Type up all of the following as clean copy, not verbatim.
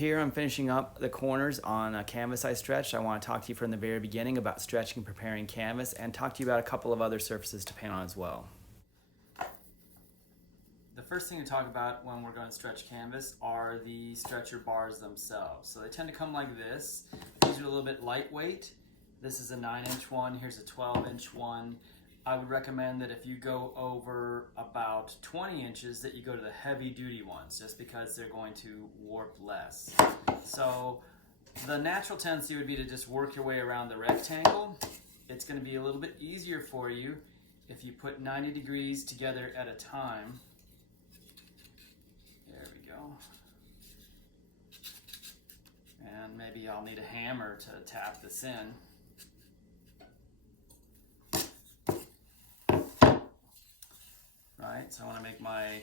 here I'm finishing up the corners on a canvas I stretched. I want to talk to you from the very beginning about stretching and preparing canvas and talk to you about a couple of other surfaces to paint on as well. The first thing to talk about when we're going to stretch canvas are the stretcher bars themselves. So they tend to come like this. These are a little bit lightweight. This is a 9-inch one, here's a 12-inch one. I would recommend that if you go over about 20 inches that you go to the heavy duty ones just because they're going to warp less. So the natural tendency would be to just work your way around the rectangle. It's going to be a little bit easier for you if you put 90 degrees together at a time. There we go. And maybe I'll need a hammer to tap this in. Right, so I want to make my...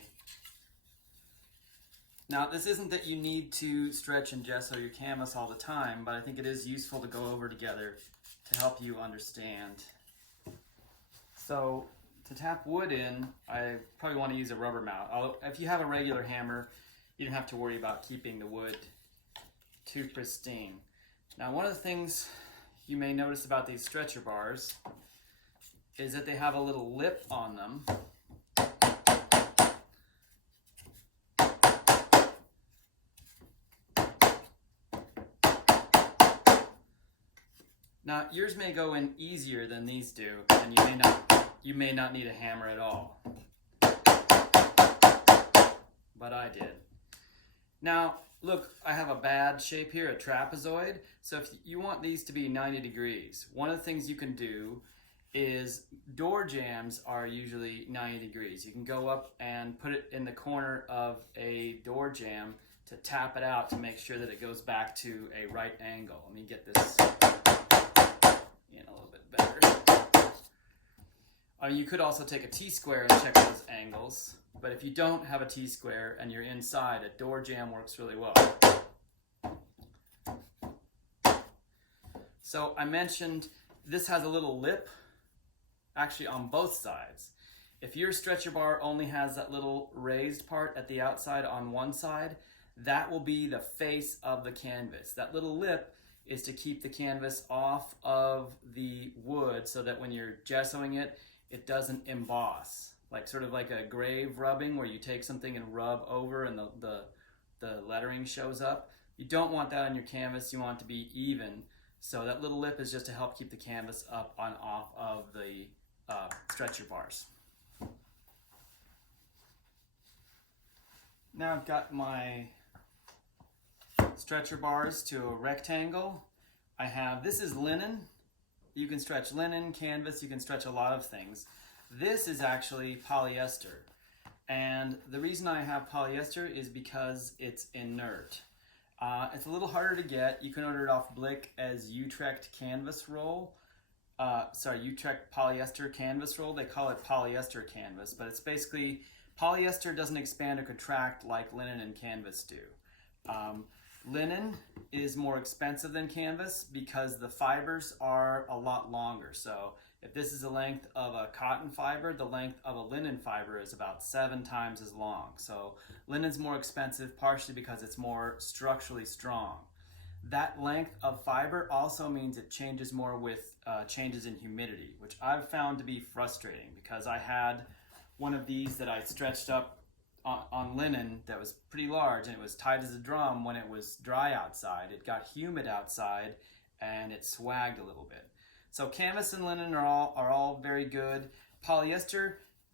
Now this isn't that you need to stretch and gesso your canvas all the time, but I think it is useful to go over together to help you understand. So to tap wood in, I probably want to use a rubber mallet. Although if you have a regular hammer, you don't have to worry about keeping the wood too pristine. Now one of the things you may notice about these stretcher bars is that they have a little lip on them. Now yours may go in easier than these do, and you may not need a hammer at all. But I did. Now look, I have a bad shape here, a trapezoid. So if you want these to be 90 degrees, one of the things you can do is door jambs are usually 90 degrees. You can go up and put it in the corner of a door jamb to tap it out to make sure that it goes back to a right angle. Let me get this in a little bit better. You could also take a T-square and check those angles, but if you don't have a T-square and you're inside, a door jamb works really well. So I mentioned this has a little lip actually on both sides. If your stretcher bar only has that little raised part at the outside on one side, that will be the face of the canvas. That little lip is to keep the canvas off of the wood so that when you're gessoing it, it doesn't emboss. Like sort of like a grave rubbing where you take something and rub over and the lettering shows up. You don't want that on your canvas, you want it to be even. So that little lip is just to help keep the canvas up on off of the stretcher bars. Now I've got my stretcher bars to a rectangle. This is linen. You can stretch linen, canvas, you can stretch a lot of things. This is actually polyester. And the reason I have polyester is because it's inert. It's a little harder to get. You can order it off Blick as Utrecht canvas roll. Utrecht polyester canvas roll. They call it polyester canvas, but it's basically, polyester doesn't expand or contract like linen and canvas do. Linen is more expensive than canvas because the fibers are a lot longer. So if this is the length of a cotton fiber, the length of a linen fiber is about 7 times as long. So linen's more expensive partially because it's more structurally strong. That length of fiber also means it changes more with changes in humidity, which I've found to be frustrating because I had one of these that I stretched up on linen that was pretty large and it was tight as a drum when it was dry outside. It got humid outside and it swagged a little bit. So canvas and linen are all very good. Polyester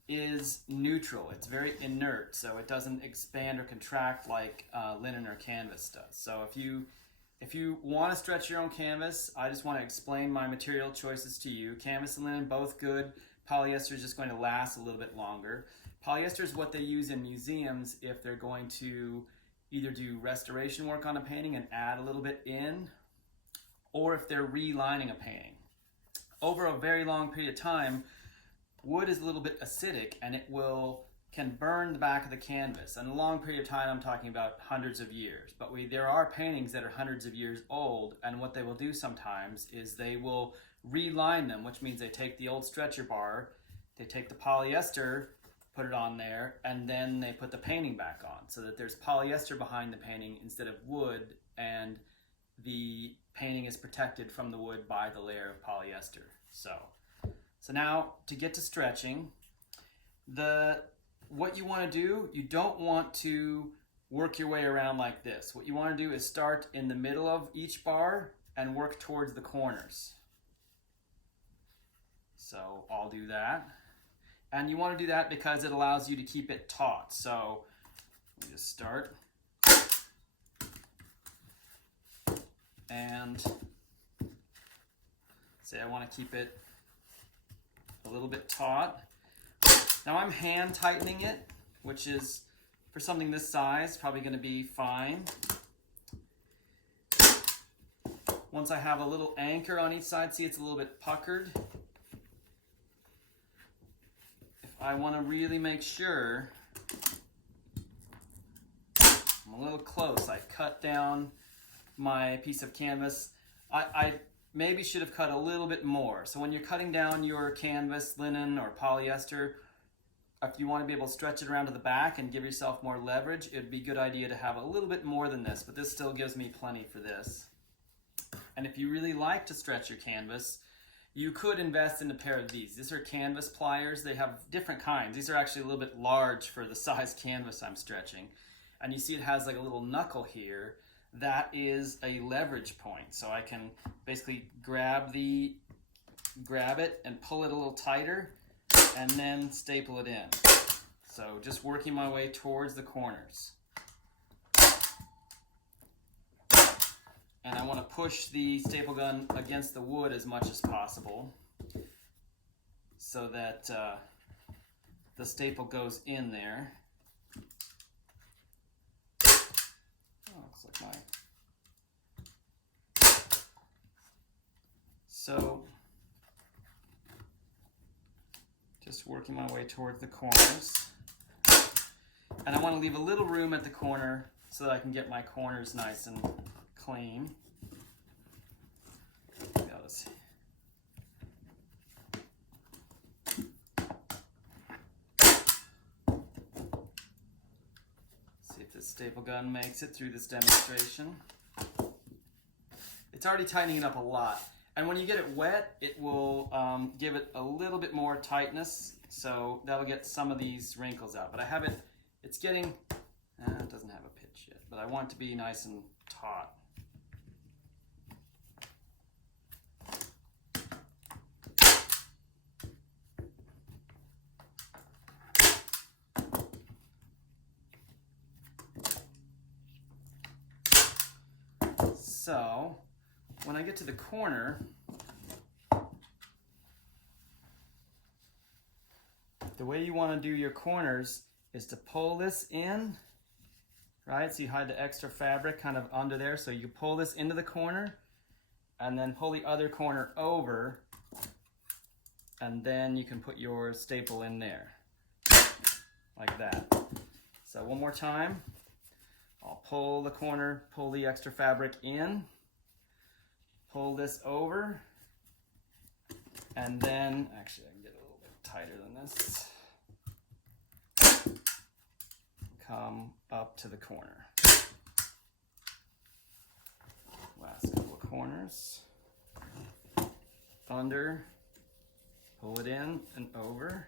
is neutral. It's very inert, so it doesn't expand or contract like linen or canvas does. So if you want to stretch your own canvas, I just want to explain my material choices to you. Canvas and linen, both good. Polyester is just going to last a little bit longer. Polyester is what they use in museums if they're going to either do restoration work on a painting and add a little bit in, or if they're relining a painting. Over a very long period of time, wood is a little bit acidic and it can burn the back of the canvas. And a long period of time, I'm talking about hundreds of years. But there are paintings that are hundreds of years old, and what they will do sometimes is they will reline them, which means they take the old stretcher bar, they take the polyester, put it on there, and then they put the painting back on so that there's polyester behind the painting instead of wood, and the painting is protected from the wood by the layer of polyester. So now to get to stretching, what you want to do, you don't want to work your way around like this. What you want to do is start in the middle of each bar and work towards the corners. So I'll do that. And you want to do that because it allows you to keep it taut. So let me just start. And say I want to keep it a little bit taut. Now I'm hand tightening it, which is, for something this size, probably going to be fine. Once I have a little anchor on each side, see it's a little bit puckered. If I want to really make sure I'm a little close, I cut down my piece of canvas. I maybe should have cut a little bit more. So when you're cutting down your canvas, linen, or polyester, if you want to be able to stretch it around to the back and give yourself more leverage, it'd be a good idea to have a little bit more than this, but this still gives me plenty for this. And if you really like to stretch your canvas, you could invest in a pair of these. These are canvas pliers. They have different kinds. These are actually a little bit large for the size canvas I'm stretching. And you see it has like a little knuckle here. That is a leverage point. So I can basically grab it and pull it a little tighter, and then staple it in. So just working my way towards the corners. And I want to push the staple gun against the wood as much as possible so that the staple goes in there. Oh, looks like my... So just working my way towards the corners. And I want to leave a little room at the corner so that I can get my corners nice and clean. Let's see. See if this staple gun makes it through this demonstration. It's already tightening it up a lot. And when you get it wet, it will give it a little bit more tightness, so that'll get some of these wrinkles out. But I have it, it's getting, it doesn't have a pitch yet, but I want it to be nice and taut. So, when I get to the corner, the way you want to do your corners is to pull this in, right? So you hide the extra fabric kind of under there. So you pull this into the corner and then pull the other corner over, and then you can put your staple in there, like that. So one more time. I'll pull the corner, pull the extra fabric in, pull this over, and then, actually I can get a little bit tighter than this, come up to the corner. Last couple of corners, under, pull it in and over,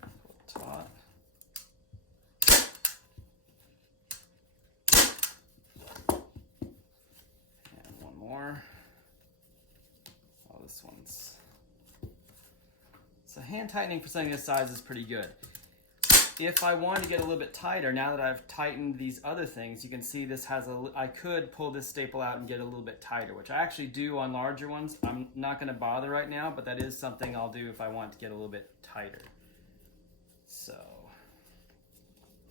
pull it taut. More. Oh, this one's... So hand tightening for something this size is pretty good. If I wanted to get a little bit tighter, now that I've tightened these other things, you can see this has I could pull this staple out and get a little bit tighter, which I actually do on larger ones. I'm not going to bother right now, but that is something I'll do if I want to get a little bit tighter. So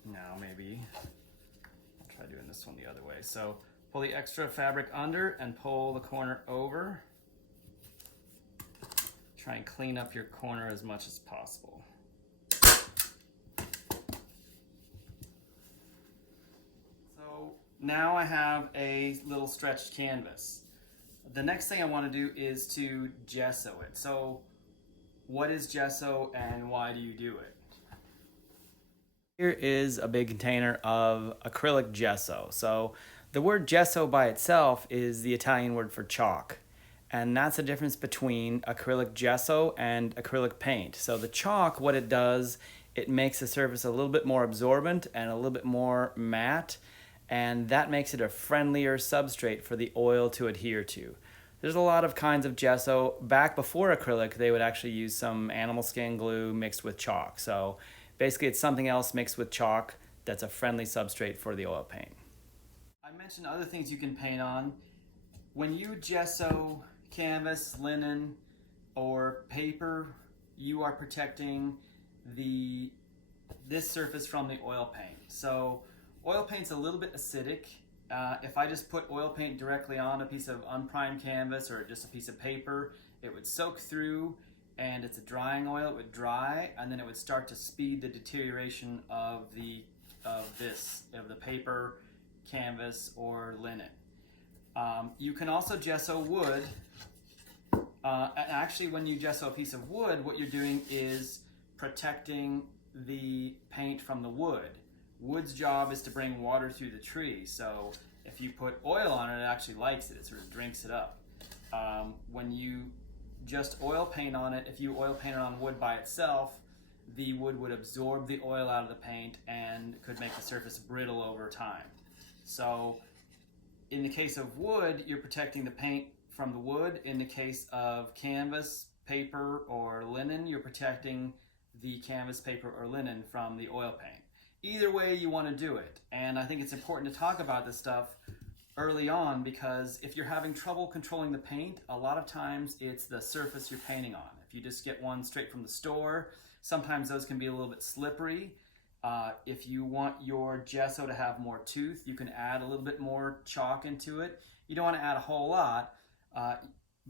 now maybe I'll try doing this one the other way. So pull the extra fabric under and pull the corner over. Try and clean up your corner as much as possible. So now I have a little stretched canvas. The next thing I want to do is to gesso it. So what is gesso and why do you do it? Here is a big container of acrylic gesso. So the word gesso by itself is the Italian word for chalk. And that's the difference between acrylic gesso and acrylic paint. So the chalk, what it does, it makes the surface a little bit more absorbent and a little bit more matte, and that makes it a friendlier substrate for the oil to adhere to. There's a lot of kinds of gesso. Back before acrylic, they would actually use some animal skin glue mixed with chalk. So basically it's something else mixed with chalk that's a friendly substrate for the oil paint. I mentioned other things you can paint on. When you gesso canvas, linen, or paper, you are protecting this surface from the oil paint. So oil paint's a little bit acidic. If I just put oil paint directly on a piece of unprimed canvas or just a piece of paper, it would soak through, and it's a drying oil. It would dry, and then it would start to speed the deterioration of the paper, canvas, or linen. You can also gesso wood. Actually, when you gesso a piece of wood, what you're doing is protecting the paint from the wood. Wood's job is to bring water through the tree, so if you put oil on it, it actually likes it. It sort of drinks it up. When you just oil paint on it, if you oil paint it on wood by itself, the wood would absorb the oil out of the paint and could make the surface brittle over time. So in the case of wood, you're protecting the paint from the wood. In the case of canvas, paper, or linen, you're protecting the canvas, paper, or linen from the oil paint. Either way you want to do it. And I think it's important to talk about this stuff early on, because if you're having trouble controlling the paint, a lot of times it's the surface you're painting on. If you just get one straight from the store, sometimes those can be a little bit slippery. If you want your gesso to have more tooth, you can add a little bit more chalk into it. You don't want to add a whole lot,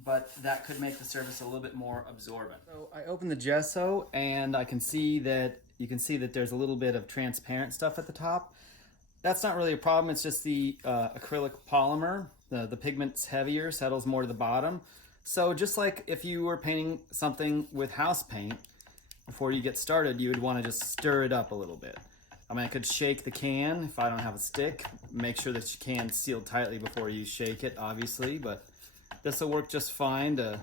but that could make the surface a little bit more absorbent. So I open the gesso, and you can see that there's a little bit of transparent stuff at the top. That's not really a problem. It's just the acrylic polymer. The pigment's heavier, settles more to the bottom. So just like if you were painting something with house paint, before you get started, you would want to just stir it up a little bit. I mean, I could shake the can if I don't have a stick. Make sure that your can's sealed tightly before you shake it, obviously, but this will work just fine to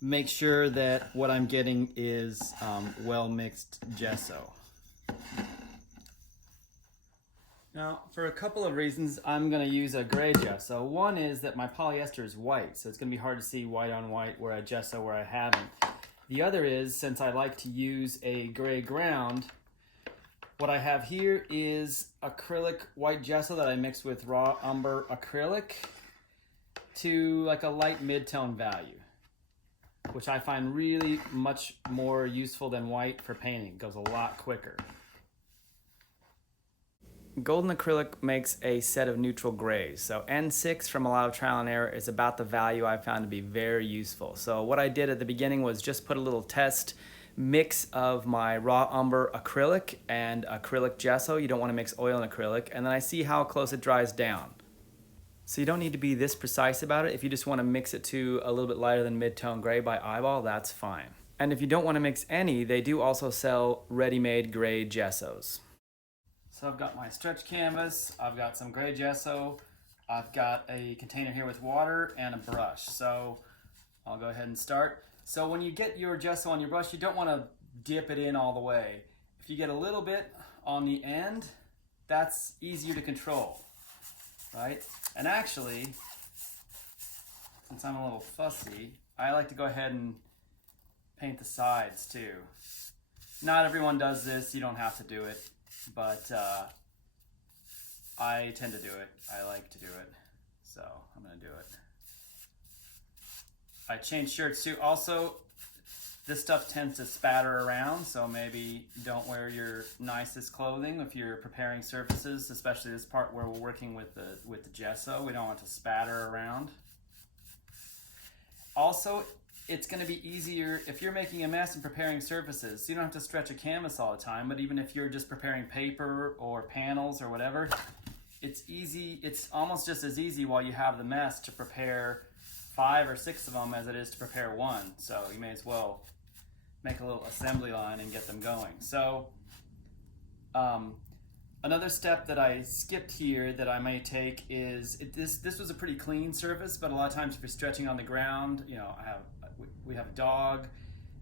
make sure that what I'm getting is well mixed gesso. Now, for a couple of reasons, I'm going to use a gray gesso. One is that my polyester is white, so it's going to be hard to see white on white where I gesso where I haven't. The other is, since I like to use a gray ground, what I have here is acrylic white gesso that I mixed with raw umber acrylic to like a light mid-tone value, which I find really much more useful than white for painting. It goes a lot quicker. Golden acrylic makes a set of neutral grays. So N6 from a lot of trial and error is about the value I found to be very useful. So what I did at the beginning was just put a little test mix of my raw umber acrylic and acrylic gesso. You don't want to mix oil and acrylic. And then I see how close it dries down. So you don't need to be this precise about it. If you just want to mix it to a little bit lighter than mid-tone gray by eyeball, that's fine. And if you don't want to mix any, they do also sell ready-made gray gessos. So I've got my stretch canvas, I've got some gray gesso, I've got a container here with water and a brush. So I'll go ahead and start. So when you get your gesso on your brush, you don't want to dip it in all the way. If you get a little bit on the end, that's easier to control, right? And actually, since I'm a little fussy, I like to go ahead and paint the sides too. Not everyone does this, you don't have to do it, but I tend to do it. I like to do it, so I'm gonna do it. I change shirts too. Also, this stuff tends to spatter around, so maybe don't wear your nicest clothing if you're preparing surfaces, especially this part where we're working with the gesso. We don't want to spatter around. Also, it's going to be easier if you're making a mess and preparing surfaces. So you don't have to stretch a canvas all the time, but even if you're just preparing paper or panels or whatever, it's easy. It's almost just as easy while you have the mess to prepare 5 or 6 of them as it is to prepare one. So you may as well make a little assembly line and get them going. So Another step that I skipped here that I may take is, this was a pretty clean surface, but a lot of times if you're stretching on the ground, you know, we have a dog,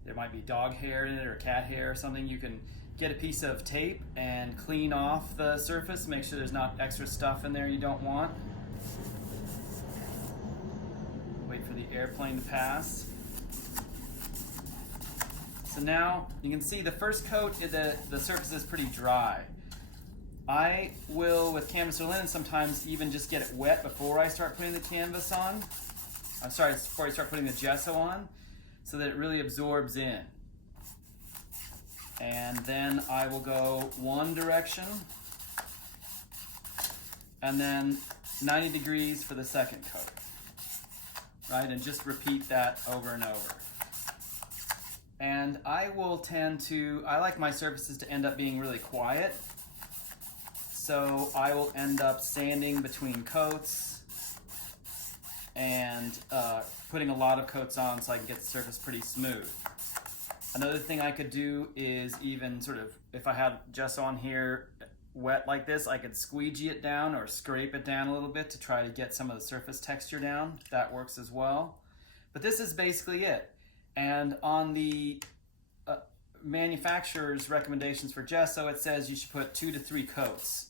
there might be dog hair in it or cat hair or something, you can get a piece of tape and clean off the surface, make sure there's not extra stuff in there you don't want. Wait for the airplane to pass. So now you can see the first coat, the surface is pretty dry. I will, with canvas or linen, sometimes even just get it wet before I start putting the canvas on. I'm sorry, before I start putting the gesso on, so that it really absorbs in. And then I will go one direction, and then 90 degrees for the second coat, right? And just repeat that over and over. And I like my surfaces to end up being really quiet. So I will end up sanding between coats and putting a lot of coats on so I can get the surface pretty smooth. Another thing I could do is even sort of, if I have gesso on here wet like this, I could squeegee it down or scrape it down a little bit to try to get some of the surface texture down. That works as well. But this is basically it. And on the manufacturer's recommendations for gesso, it says you should put 2 to 3 coats.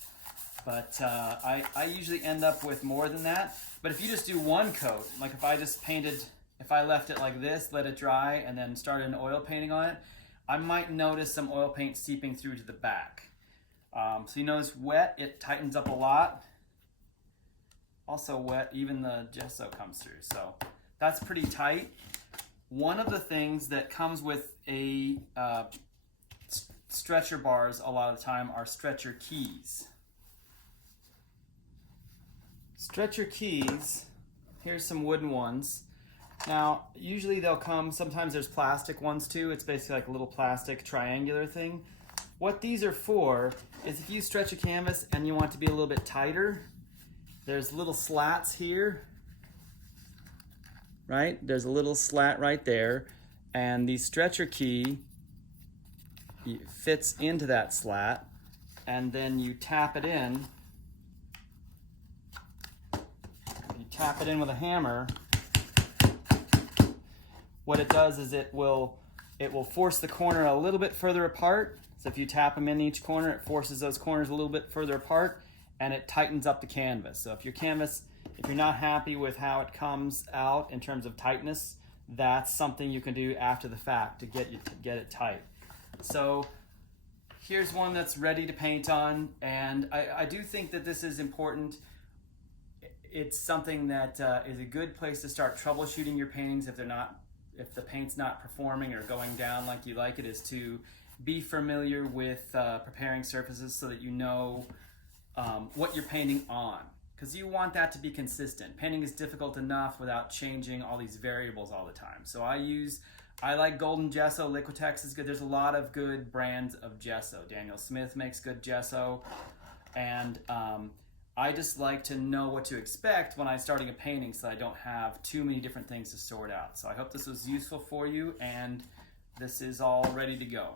But I usually end up with more than that. But if you just do one coat, like if I left it like this, let it dry, and then started an oil painting on it, I might notice some oil paint seeping through to the back. So you notice wet, it tightens up a lot. Also wet, even the gesso comes through. So that's pretty tight. One of the things that comes with a stretcher bars a lot of the time are stretcher keys. Stretcher keys, here's some wooden ones. Now, usually they'll come, sometimes there's plastic ones too. It's basically like a little plastic triangular thing. What these are for is if you stretch a canvas and you want it to be a little bit tighter, there's little slats here, right? There's a little slat right there, and the stretcher key fits into that slat, and then you tap it in. You tap it in with a hammer. What it does is it will force the corner a little bit further apart. So if you tap them in each corner, it forces those corners a little bit further apart, and it tightens up the canvas. So if you're not happy with how it comes out in terms of tightness, that's something you can do after the fact to get it tight. So here's one that's ready to paint on, and I do think that this is important. It's something that is a good place to start troubleshooting your paintings if the paint's not performing or going down like you like it, is to be familiar with preparing surfaces so that you know what you're painting on, because you want that to be consistent. Painting is difficult enough without changing all these variables all the time. So I like Golden Gesso. Liquitex is good. There's a lot of good brands of gesso. Daniel Smith makes good gesso, and I just like to know what to expect when I'm starting a painting so I don't have too many different things to sort out. So I hope this was useful for you, and this is all ready to go.